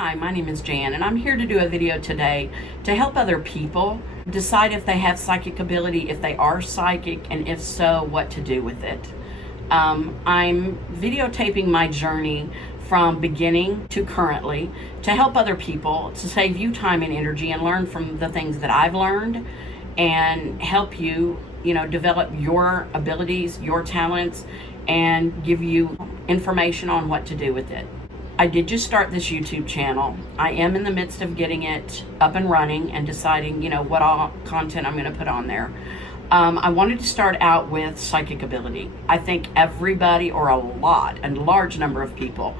Hi, my name is Jan, and I'm here to do a video today to help other people decide if they have psychic ability, if they are psychic, and if so, what to do with it. I'm videotaping my journey from beginning to currently to help other people, to save you time and energy and learn from the things that I've learned and help you, develop your abilities, your talents, and give you information on what to do with it. I did just start this YouTube channel. I am in the midst of getting it up and running and deciding, what all content I'm going to put on there. I wanted to start out with psychic ability. I think everybody, or a large number of people,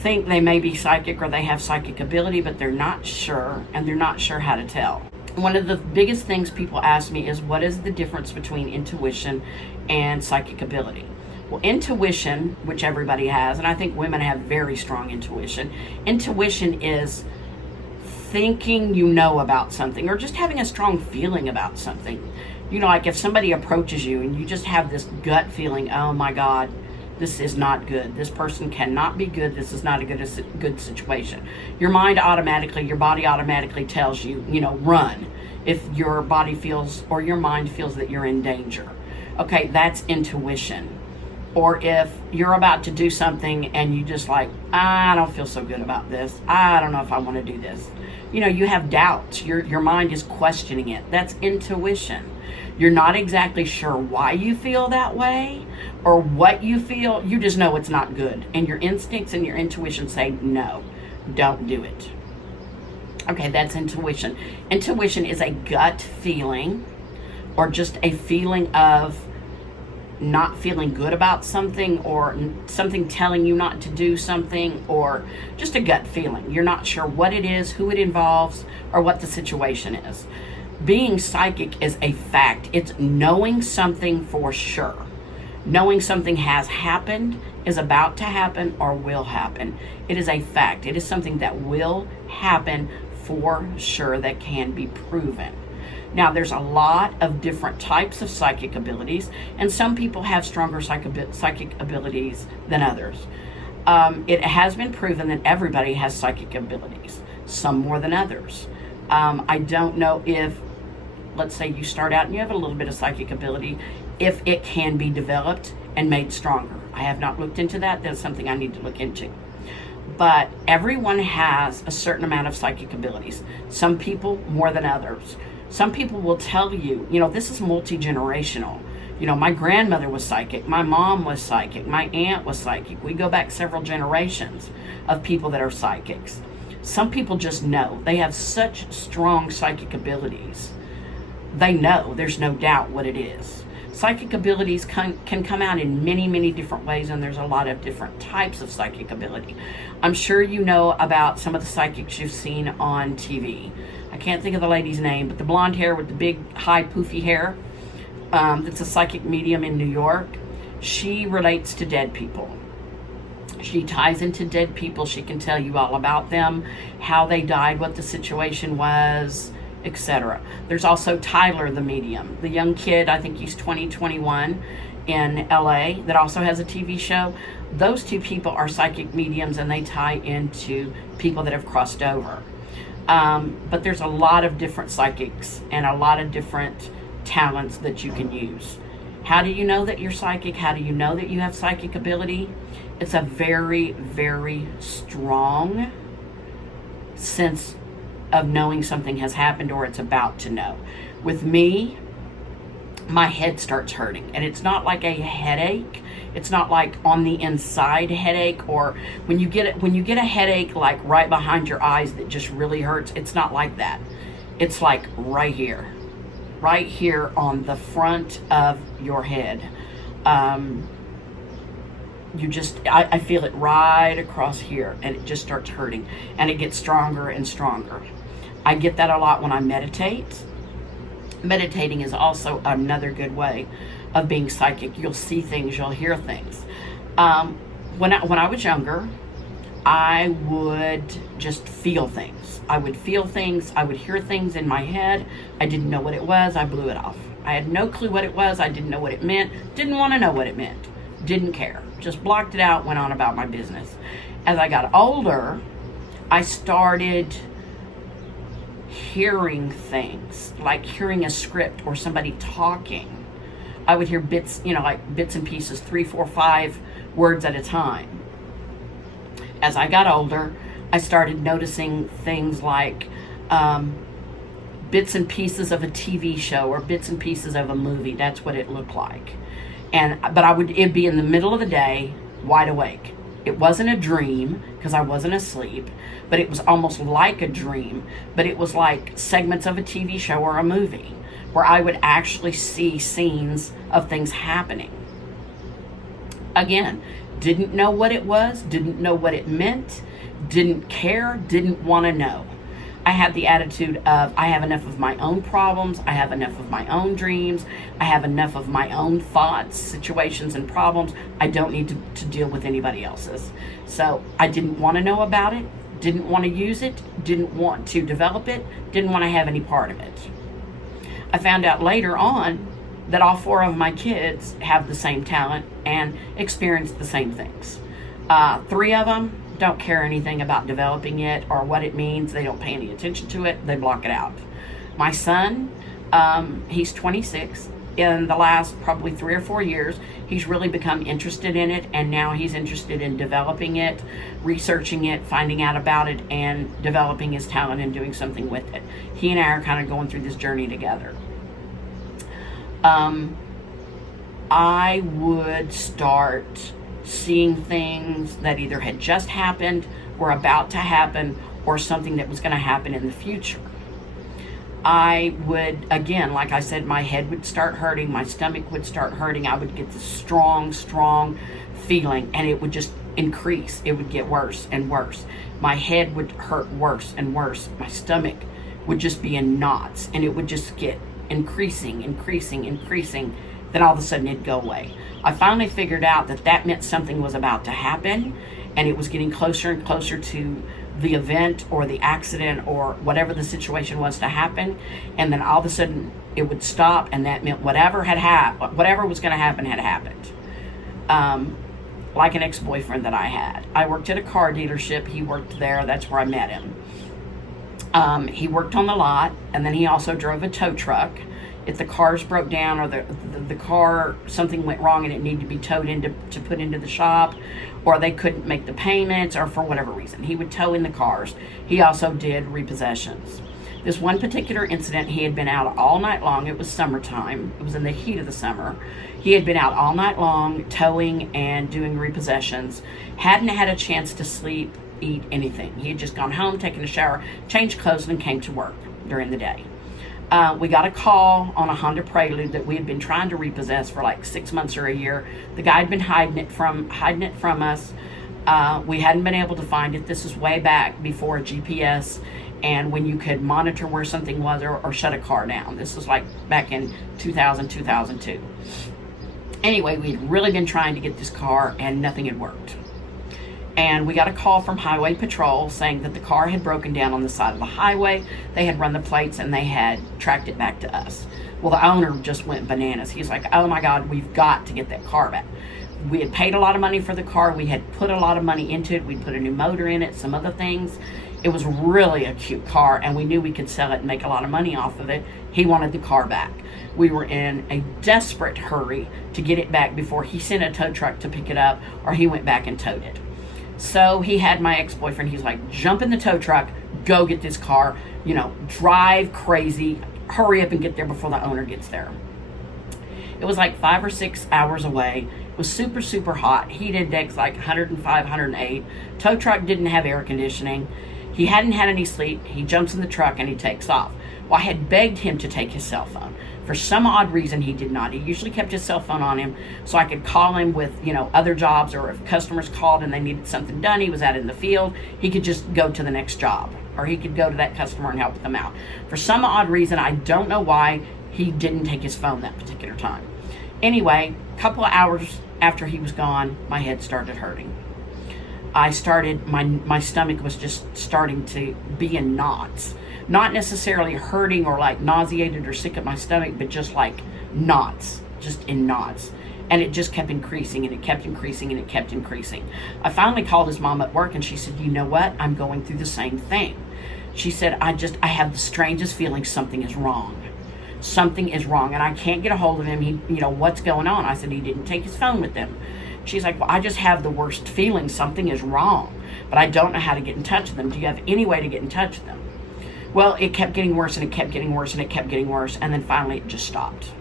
think they may be psychic or they have psychic ability, but they're not sure, and they're not sure how to tell. One of the biggest things people ask me is, what is the difference between intuition and psychic ability? Well, intuition, which everybody has, and I think women have very strong intuition. Intuition is thinking you know about something, or just having a strong feeling about something. Like if somebody approaches you and you just have this gut feeling, oh my God, this is not good. This person cannot be good. This is not a good situation. Your body automatically tells you, run, if your body feels or your mind feels that you're in danger. Okay, that's intuition. Or if you're about to do something and you just like, I don't feel so good about this. I don't know if I want to do this. You have doubts. Your mind is questioning it. That's intuition. You're not exactly sure why you feel that way or what you feel. You just know it's not good. And your instincts and your intuition say, no, don't do it. Okay, that's intuition. Intuition is a gut feeling, or just a feeling of not feeling good about something, or something telling you not to do something, or just a gut feeling. You're not sure what it is, who it involves, or what the situation is. Being psychic is a fact. It's knowing something for sure. Knowing something has happened, is about to happen, or will happen. It is a fact. It is something that will happen for sure, that can be proven. Now, there's a lot of different types of psychic abilities, and some people have stronger psychic abilities than others. It has been proven that everybody has psychic abilities, some more than others. I don't know if, let's say you start out and you have a little bit of psychic ability, if it can be developed and made stronger. I have not looked into that. That's something I need to look into. But everyone has a certain amount of psychic abilities. Some people more than others. Some people will tell you, this is multi-generational. My grandmother was psychic. My mom was psychic. My aunt was psychic. We go back several generations of people that are psychics. Some people just know. They have such strong psychic abilities. They know, there's no doubt what it is. Psychic abilities can come out in many, many different ways, and there's a lot of different types of psychic ability. I'm sure you know about some of the psychics you've seen on TV. I can't think of the lady's name, but the blonde hair with the big, high, poofy hair, that's a psychic medium in New York. She relates to dead people. She ties into dead people. She can tell you all about them, how they died, what the situation was, etc. There's also Tyler the medium, the young kid, I think he's 21 in LA, that also has a TV show. Those two people are psychic mediums, and they tie into people that have crossed over. But there's a lot of different psychics and a lot of different talents that you can use. How do you know that you're psychic? How do you know that you have psychic ability? It's a very, very strong sense of knowing something has happened or it's about to know. With me, my head starts hurting, and it's not like a headache. It's not like on the inside headache, or when you get a headache like right behind your eyes that just really hurts. It's not like that. It's like right here on the front of your head. I feel it right across here, and it just starts hurting, and it gets stronger and stronger. I get that a lot when I meditate. Meditating is also another good way of being psychic. You'll see things, you'll hear things. When I was younger, I would just feel things. I would feel things. I would hear things in my head. I didn't know what it was. I blew it off. I had no clue what it was. I didn't know what it meant. Didn't want to know what it meant. Didn't care. Just blocked it out, went on about my business. As I got older, I started hearing things, like hearing a script or somebody talking. I would hear bits, like bits and pieces, 3, 4, 5 words at a time. As I got older, I started noticing things like bits and pieces of a TV show or bits and pieces of a movie. That's what it looked like. But it'd be in the middle of the day, wide awake. It wasn't a dream because I wasn't asleep, but it was almost like a dream. But it was like segments of a TV show or a movie where I would actually see scenes of things happening. Again, didn't know what it was, didn't know what it meant, didn't care, didn't want to know. I had the attitude of, I have enough of my own problems, I have enough of my own dreams, I have enough of my own thoughts, situations, and problems. I don't need to deal with anybody else's. So I didn't want to know about it, didn't want to use it, didn't want to develop it, didn't want to have any part of it. I found out later on that all 4 of my kids have the same talent and experience the same things. 3 of them don't care anything about developing it or what it means. They don't pay any attention to it. They block it out. My son, he's 26. In the last probably 3 or 4 years, he's really become interested in it, and now he's interested in developing it, researching it, finding out about it, and developing his talent and doing something with it. He and I are kind of going through this journey together. I would start seeing things that either had just happened, were about to happen, or something that was going to happen in the future. I would, again, like I said, my head would start hurting, my stomach would start hurting. I would get this strong feeling, and it would just increase. It would get worse and worse. My head would hurt worse and worse. My stomach would just be in knots, and it would just get increasing. Then all of a sudden it'd go away. I finally figured out that meant something was about to happen, and it was getting closer and closer to the event or the accident or whatever the situation was to happen. And then all of a sudden it would stop, and that meant whatever was going to happen had happened. Like an ex-boyfriend that I had. I worked at a car dealership. He worked there. That's where I met him. He worked on the lot, and then he also drove a tow truck. If the cars broke down or the car, something went wrong and it needed to be towed to put into the shop, or they couldn't make the payments, or for whatever reason, he would tow in the cars. He also did repossessions. This one particular incident, he had been out all night long. It was summertime. It was in the heat of the summer. He had been out all night long towing and doing repossessions. Hadn't had a chance to sleep, eat, anything. He had just gone home, taken a shower, changed clothes, and came to work during the day. We got a call on a Honda Prelude that we had been trying to repossess for like 6 months or a year. The guy had been hiding it from us. We hadn't been able to find it. This is way back before GPS and when you could monitor where something was or shut a car down. This was like back in 2000, 2002. Anyway, we'd really been trying to get this car and nothing had worked. And we got a call from Highway Patrol saying that the car had broken down on the side of the highway. They had run the plates and they had tracked it back to us. Well, the owner just went bananas. He's like, oh my God, we've got to get that car back. We had paid a lot of money for the car. We had put a lot of money into it. We put a new motor in it, some other things. It was really a cute car, and we knew we could sell it and make a lot of money off of it. He wanted the car back. We were in a desperate hurry to get it back before he sent a tow truck to pick it up, or he went back and towed it. So he had my ex-boyfriend. He's like, jump in the tow truck, go get this car, drive crazy, hurry up and get there before the owner gets there. It was like 5 or 6 hours away. It was super, super hot. Heated decks like 105, 108. Tow truck didn't have air conditioning. He hadn't had any sleep. He jumps in the truck and he takes off. Well, I had begged him to take his cell phone. For some odd reason, he did not. He usually kept his cell phone on him so I could call him with, other jobs, or if customers called and they needed something done, he was out in the field, he could just go to the next job, or he could go to that customer and help them out. For some odd reason, I don't know why, he didn't take his phone that particular time. Anyway, a couple of hours after he was gone, my head started hurting. My stomach was just starting to be in knots. Not necessarily hurting or like nauseated or sick at my stomach, but just like knots, just in knots. And it just kept increasing, and it kept increasing, and it kept increasing. I finally called his mom at work, and she said, you know what? I'm going through the same thing. She said, I have the strangest feeling something is wrong. Something is wrong, and I can't get a hold of him. What's going on? I said, he didn't take his phone with him. She's like, well, I just have the worst feeling something is wrong, but I don't know how to get in touch with them. Do you have any way to get in touch with them? Well, it kept getting worse, and it kept getting worse, and it kept getting worse, and then finally it just stopped.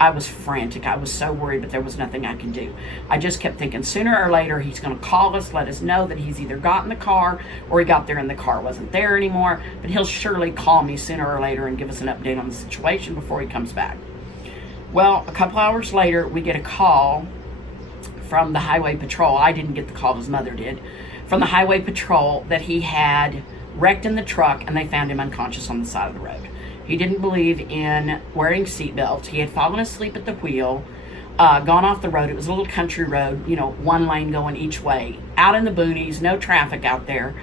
I was frantic. I was so worried, but there was nothing I could do. I just kept thinking sooner or later he's going to call us, let us know that he's either got in the car or he got there and the car wasn't there anymore, but he'll surely call me sooner or later and give us an update on the situation before he comes back. Well, a couple hours later, we get a call from the highway patrol. I didn't get the call, his mother did. From the highway patrol that he had wrecked in the truck and they found him unconscious on the side of the road. He didn't believe in wearing seatbelts. He had fallen asleep at the wheel, gone off the road. It was a little country road, one lane going each way, out in the boonies, no traffic out there.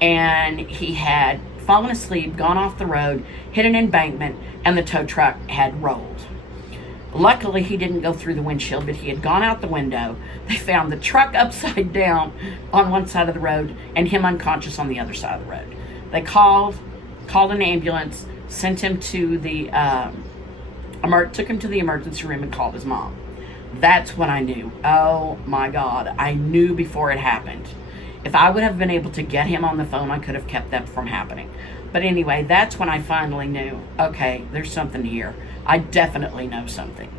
And he had fallen asleep, gone off the road, hit an embankment, and the tow truck had rolled. Luckily, he didn't go through the windshield, but he had gone out the window. They found the truck upside down on one side of the road and him unconscious on the other side of the road. They called an ambulance, sent him to the, took him to the emergency room and called his mom. That's when I knew. Oh my God, I knew before it happened. If I would have been able to get him on the phone, I could have kept that from happening. But anyway, that's when I finally knew, okay, there's something here. I definitely know something.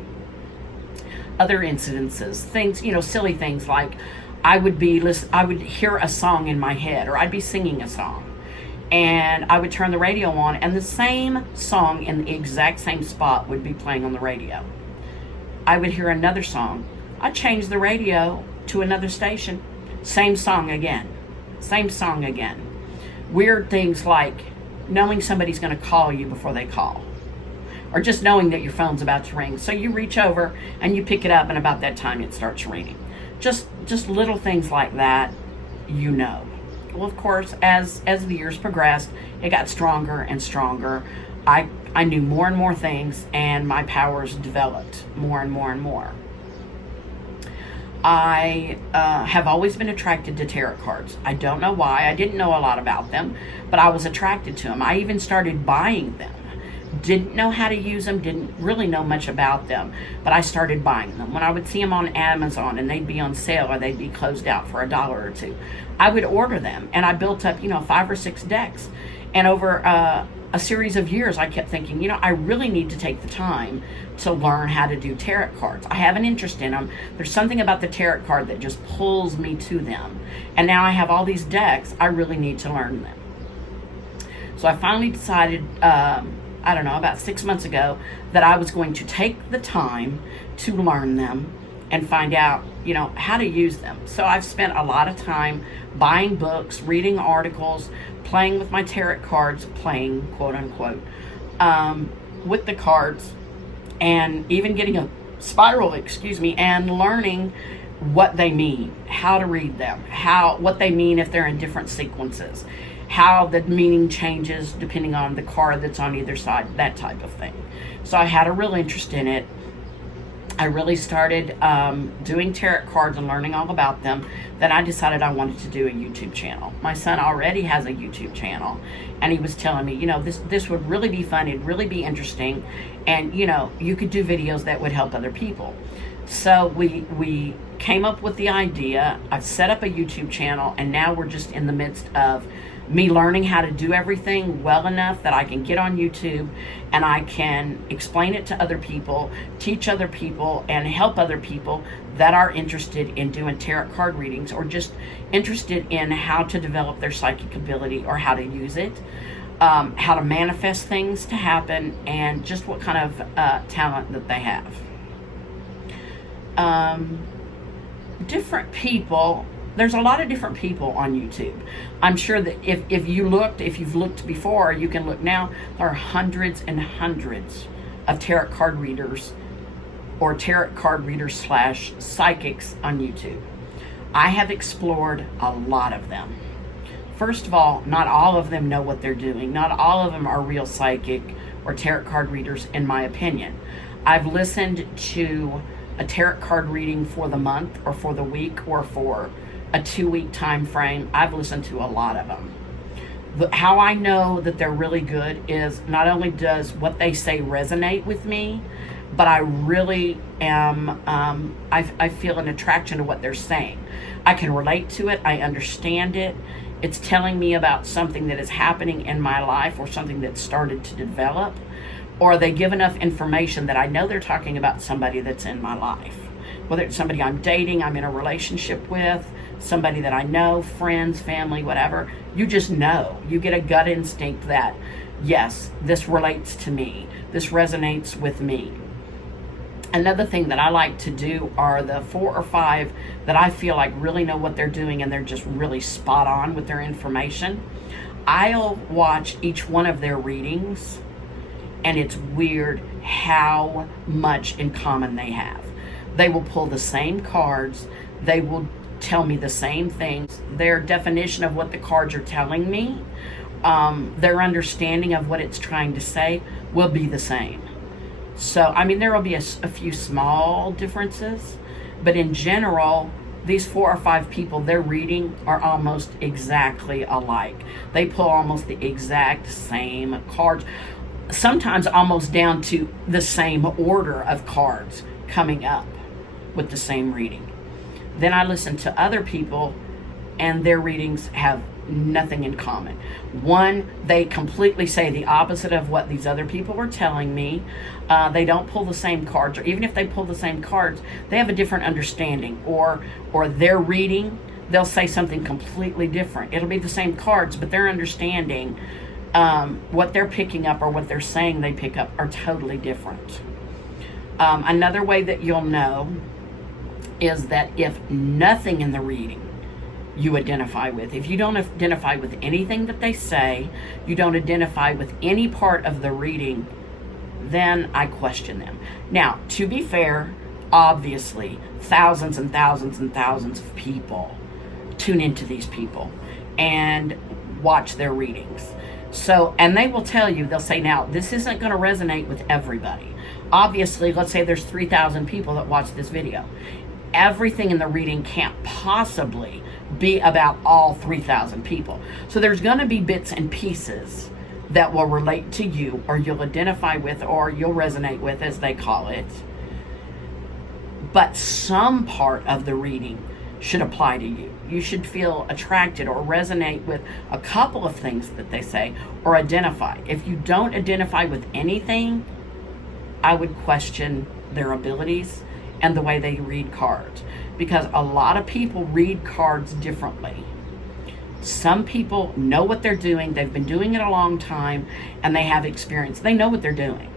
Other incidences, things, silly things like I would hear a song in my head, or I'd be singing a song. And I would turn the radio on, and the same song in the exact same spot would be playing on the radio. I would hear another song. I'd change the radio to another station. Same song again. Same song again. Weird things like knowing somebody's going to call you before they call. Or just knowing that your phone's about to ring. So you reach over and you pick it up, and about that time it starts ringing. Just little things like that, Well, of course, as the years progressed, it got stronger and stronger. I knew more and more things, and my powers developed more and more and more. I have always been attracted to tarot cards. I don't know why. I didn't know a lot about them, but I was attracted to them. I even started buying them. Didn't know how to use them, didn't really know much about them, but I started buying them. When I would see them on Amazon and they'd be on sale or they'd be closed out for $1 or $2, I would order them, and I built up, 5 or 6 decks. And over a series of years, I kept thinking, I really need to take the time to learn how to do tarot cards. I have an interest in them. There's something about the tarot card that just pulls me to them. And now I have all these decks, I really need to learn them. So I finally decided, about 6 months ago, that I was going to take the time to learn them and find out, how to use them. So I've spent a lot of time buying books, reading articles, playing with my tarot cards, playing, quote unquote, with the cards, and even getting a spiral, and learning what they mean, how to read them, what they mean if they're in different sequences, how the meaning changes depending on the card that's on either side, that type of thing. So I had a real interest in it. I really started doing tarot cards and learning all about them. Then I decided I wanted to do a YouTube channel. My son already has a YouTube channel, and he was telling me, this would really be fun, it'd really be interesting, and you could do videos that would help other people. So we came up with the idea. I've set up a YouTube channel, and now we're just in the midst of me learning how to do everything well enough that I can get on YouTube and I can explain it to other people, teach other people, and help other people that are interested in doing tarot card readings or just interested in how to develop their psychic ability or how to use it, how to manifest things to happen, and just what kind of talent that they have. Different people. There's a lot of different people on YouTube. I'm sure that if you've looked before, you can look now, there are hundreds and hundreds of tarot card readers or tarot card readers / psychics on YouTube. I have explored a lot of them. First of all, not all of them know what they're doing. Not all of them are real psychic or tarot card readers, in my opinion. I've listened to a tarot card reading for the month or for the week or for a 2-week time frame. I've listened to a lot of them. How I know that they're really good is not only does what they say resonate with me, but I really am, I feel an attraction to what they're saying. I can relate to it. I understand it. It's telling me about something that is happening in my life or something that started to develop, or they give enough information that I know they're talking about somebody that's in my life. Whether it's somebody I'm dating, I'm in a relationship with, somebody that I know, friends, family, whatever, you just know. You get a gut instinct that, yes, this relates to me. This resonates with me. Another thing that I like to do are the 4 or 5 that I feel like really know what they're doing and they're just really spot on with their information. I'll watch each one of their readings, and it's weird how much in common they have. They will pull the same cards. They will tell me the same things. Their definition of what the cards are telling me, their understanding of what it's trying to say will be the same. So, I mean, there will be a few small differences, but in general, these 4 or 5 people they're reading are almost exactly alike. They pull almost the exact same cards, sometimes almost down to the same order of cards coming up with the same reading. Then I listen to other people, and their readings have nothing in common. One, they completely say the opposite of what these other people were telling me. They don't pull the same cards, or even if they pull the same cards, they have a different understanding, or their reading, they'll say something completely different. It'll be the same cards, but their understanding, what they're picking up or what they're saying they pick up are totally different. Another way that you'll know is that if nothing in the reading you identify with, if you don't identify with anything that they say, you don't identify with any part of the reading, then I question them. Now, to be fair, obviously, thousands and thousands and thousands of people tune into these people and watch their readings. So, and they will tell you, they'll say, now, this isn't going to resonate with everybody. Obviously, let's say there's 3,000 people that watch this video. Everything in the reading can't possibly be about all 3,000 people. So there's going to be bits and pieces that will relate to you, or you'll identify with, or you'll resonate with, as they call it. But some part of the reading should apply to you. You should feel attracted or resonate with a couple of things that they say, or identify. If you don't identify with anything, I would question their abilities and the way they read cards, because a lot of people read cards differently. Some people know what they're doing. They've been doing it a long time, and they have experience. They know what they're doing,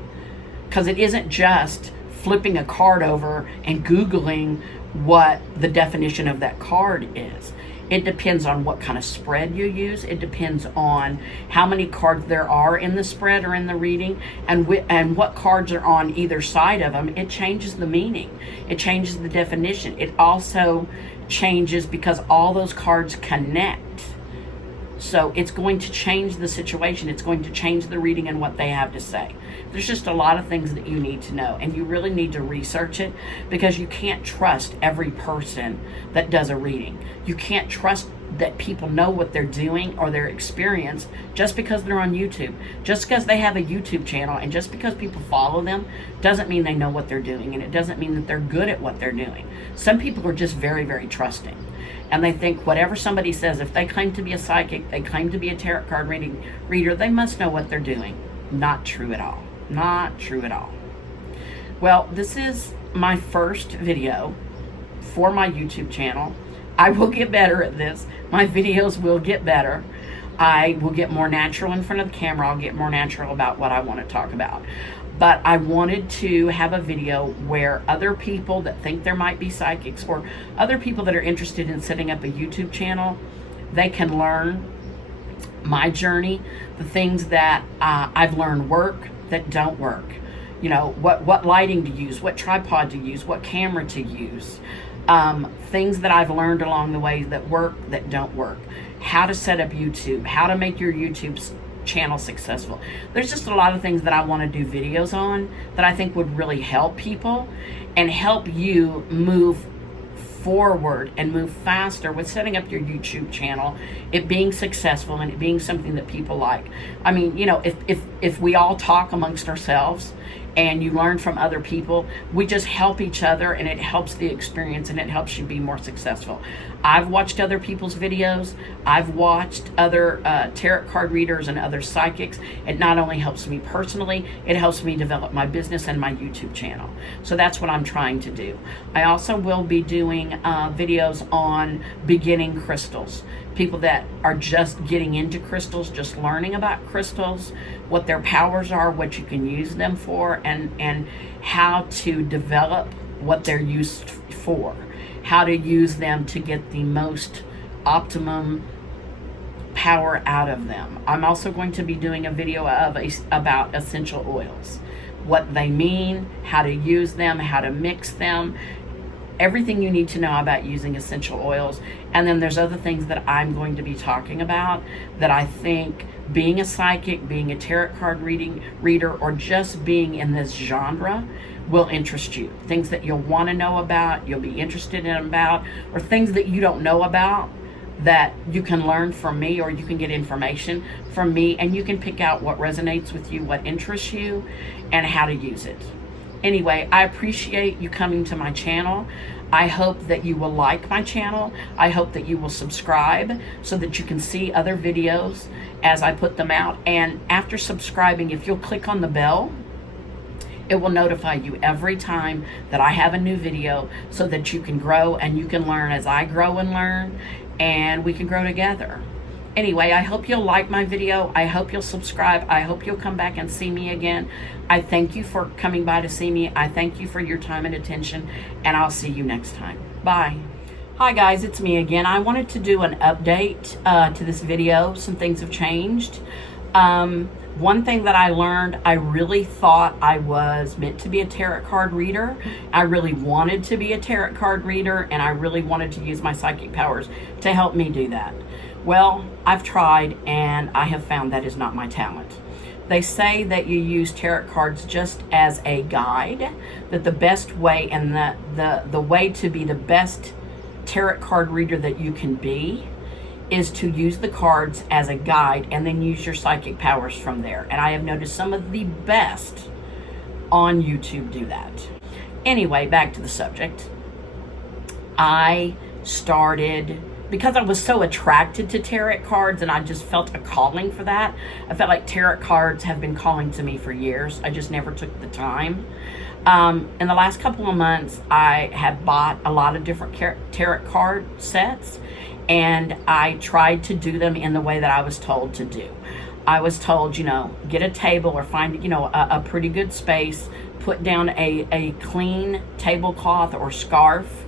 because it isn't just flipping a card over and Googling what the definition of that card is. It depends on what kind of spread you use. It depends on how many cards there are in the spread or in the reading, and what cards are on either side of them. It changes the meaning. It changes the definition. It also changes because all those cards connect. So it's going to change the situation. It's going to change the reading and what they have to say. There's just a lot of things that you need to know, and you really need to research it, because you can't trust every person that does a reading. You can't trust that people know what they're doing or their experience just because they're on YouTube. Just because they have a YouTube channel and just because people follow them doesn't mean they know what they're doing, and it doesn't mean that they're good at what they're doing. Some people are just very, very trusting, and they think whatever somebody says, if they claim to be a psychic, they claim to be a tarot card reader, they must know what they're doing. Not true at all. Not true at all. Well, this is my first video for my YouTube channel. I will get better at this. My videos will get better. I will get more natural in front of the camera. I'll get more natural about what I want to talk about. But I wanted to have a video where other people that think there might be psychics, or other people that are interested in setting up a YouTube channel, they can learn my journey, the things that I've learned work, that don't work. You know, what lighting to use, what tripod to use, what camera to use. Things that I've learned along the way that work, that don't work. How to set up YouTube, how to make your YouTube channel successful. There's just a lot of things that I want to do videos on that I think would really help people and help you move forward and move faster with setting up your YouTube channel, it being successful and it being something that people like. I mean, you know, if we all talk amongst ourselves and you learn from other people, we just help each other, and it helps the experience and it helps you be more successful. I've watched other people's videos. I've watched other tarot card readers and other psychics. It not only helps me personally, it helps me develop my business and my YouTube channel. So that's what I'm trying to do. I also will be doing videos on beginning crystals. People that are just getting into crystals, just learning about crystals, what their powers are, what you can use them for, and how to develop what they're used for, how to use them to get the most optimum power out of them. I'm also going to be doing a video about essential oils, what they mean, how to use them, how to mix them, everything you need to know about using essential oils. And then there's other things that I'm going to be talking about that I think being a psychic, being a tarot card reader, or just being in this genre will interest you. Things that you'll want to know about, you'll be interested in about, or things that you don't know about that you can learn from me, or you can get information from me, and you can pick out what resonates with you, what interests you, and how to use it. Anyway, I appreciate you coming to my channel. I hope that you will like my channel. I hope that you will subscribe so that you can see other videos as I put them out. And after subscribing, if you'll click on the bell, it will notify you every time that I have a new video so that you can grow and you can learn as I grow and learn, and we can grow together. Anyway, I hope you'll like my video. I hope you'll subscribe. I hope you'll come back and see me again. I thank you for coming by to see me. I thank you for your time and attention, and I'll see you next time. Bye. Hi guys, it's me again. I wanted to do an update to this video. Some things have changed. One thing that I learned, I really thought I was meant to be a tarot card reader. I really wanted to be a tarot card reader, and I really wanted to use my psychic powers to help me do that. Well, I've tried, and I have found that is not my talent. They say that you use tarot cards just as a guide, that the best way and the way to be the best tarot card reader that you can be is to use the cards as a guide and then use your psychic powers from there. And I have noticed some of the best on YouTube do that. Anyway, back to the subject. I started, because I was so attracted to tarot cards and I just felt a calling for that. I felt like tarot cards have been calling to me for years. I just never took the time. In the last couple of months, I have bought a lot of different tarot card sets, and I tried to do them in the way that I was told to do. I was told, you know, get a table or find, you know, a pretty good space, put down a clean tablecloth or scarf,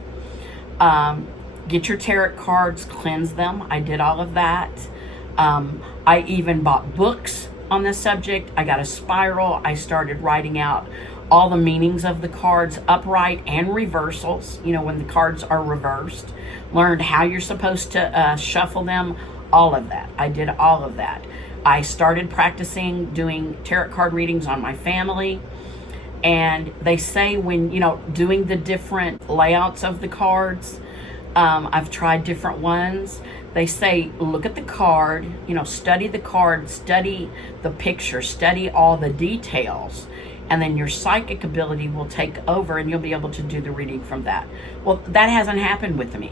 get your tarot cards, cleanse them. I did all of that. I even bought books on this subject. I got a spiral. I started writing out all the meanings of the cards, upright and reversals, you know, when the cards are reversed. Learned how you're supposed to shuffle them, all of that. I did all of that. I started practicing doing tarot card readings on my family. And they say when, you know, doing the different layouts of the cards, I've tried different ones. They say, look at the card, you know, study the card, study the picture, study all the details, and then your psychic ability will take over and you'll be able to do the reading from that. Well, that hasn't happened with me.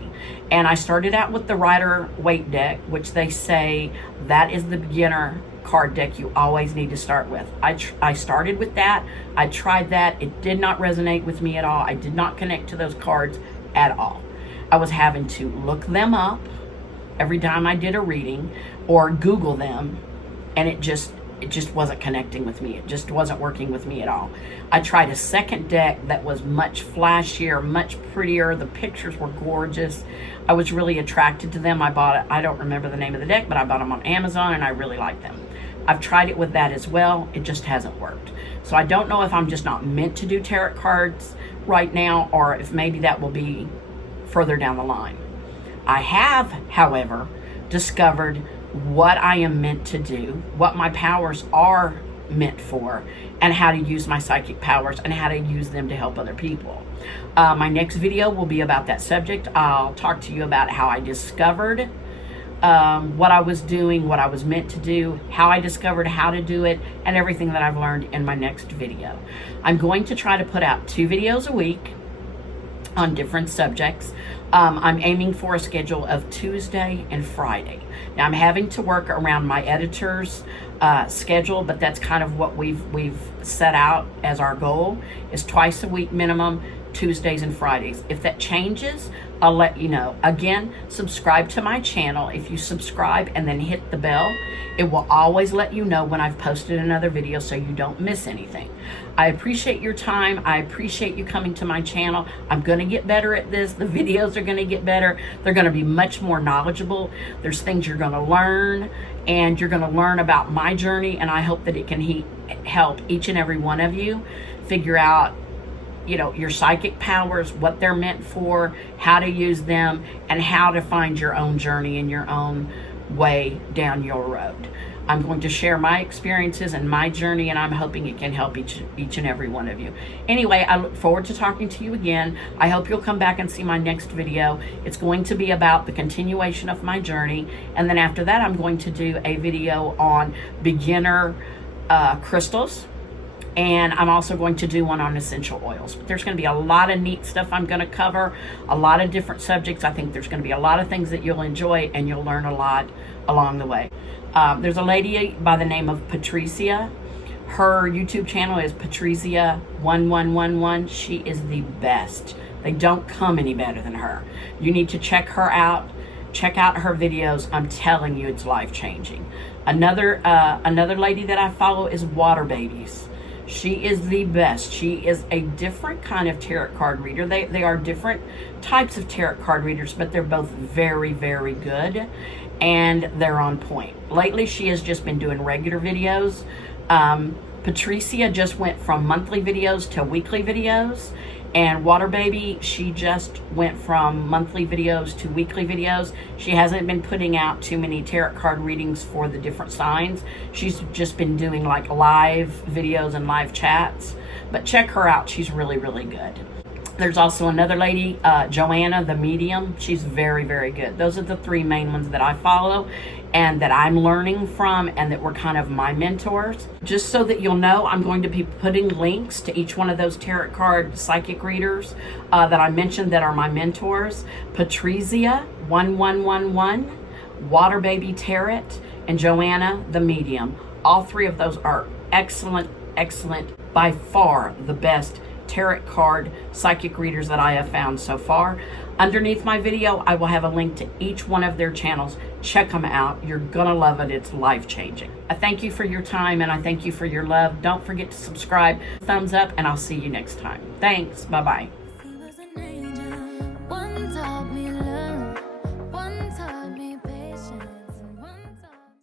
And I started out with the Rider-Waite deck, which they say that is the beginner card deck you always need to start with. I started with that. I tried that. It did not resonate with me at all. I did not connect to those cards at all. I was having to look them up every time I did a reading or Google them, and it just wasn't connecting with me. It just wasn't working with me at all. I tried a second deck that was much flashier, much prettier. The pictures were gorgeous. I was really attracted to them. I bought it. I don't remember the name of the deck, but I bought them on Amazon and I really liked them. I've tried it with that as well. It just hasn't worked. So I don't know if I'm just not meant to do tarot cards right now, or if maybe that will be further down the line. I have, however, discovered what I am meant to do, what my powers are meant for, and how to use my psychic powers and how to use them to help other people. My next video will be about that subject. I'll talk to you about how I discovered what I was doing, what I was meant to do, how I discovered how to do it, and everything that I've learned in my next video. I'm going to try to put out 2 videos a week on different subjects. I'm aiming for a schedule of Tuesday and Friday. Now I'm having to work around my editor's schedule, but that's kind of what we've set out as our goal, is twice a week minimum, Tuesdays and Fridays. If that changes, I'll let you know. Again, subscribe to my channel. If you subscribe and then hit the bell, it will always let you know when I've posted another video so you don't miss anything. I appreciate your time. I appreciate you coming to my channel. I'm going to get better at this. The videos are going to get better. They're going to be much more knowledgeable. There's things you're going to learn, and you're going to learn about my journey, and I hope that it can help each and every one of you figure out, you know, your psychic powers, what they're meant for, how to use them, and how to find your own journey and your own way down your road. I'm going to share my experiences and my journey, and I'm hoping it can help each and every one of you. Anyway, I look forward to talking to you again. I hope you'll come back and see my next video. It's going to be about the continuation of my journey, and then after that, I'm going to do a video on beginner crystals. And I'm also going to do one on essential oils. But there's going to be a lot of neat stuff I'm going to cover, a lot of different subjects. I think there's going to be a lot of things that you'll enjoy, and you'll learn a lot along the way. There's a lady by the name of Patricia. Her YouTube channel is Patricia1111. She is the best. They don't come any better than her. You need to check her out. Check out her videos. I'm telling you, it's life-changing. Another lady that I follow is Water Babies. She is the best. She is a different kind of tarot card reader. They are different types of tarot card readers, but they're both very, very good, and they're on point. Lately, she has just been doing regular videos. Patricia just went from monthly videos to weekly videos, and Water Baby, she just went from monthly videos to weekly videos. She hasn't been putting out too many tarot card readings for the different signs. She's just been doing like live videos and live chats. But check her out. She's really, really good. There's also another lady, Joanna the Medium. She's very, very good. Those are the 3 main ones that I follow and that I'm learning from, and that were kind of my mentors. Just so that you'll know, I'm going to be putting links to each one of those tarot card psychic readers that I mentioned that are my mentors. Patricia1111, Water Baby Tarot, and Joanna the Medium. All 3 of those are excellent, excellent, by far the best tarot card psychic readers that I have found so far. Underneath my video, I will have a link to each one of their channels. Check them out. You're gonna love it. It's life-changing. I thank you for your time, and I thank you for your love. Don't forget to subscribe, thumbs up, and I'll see you next time. Thanks. Bye-bye.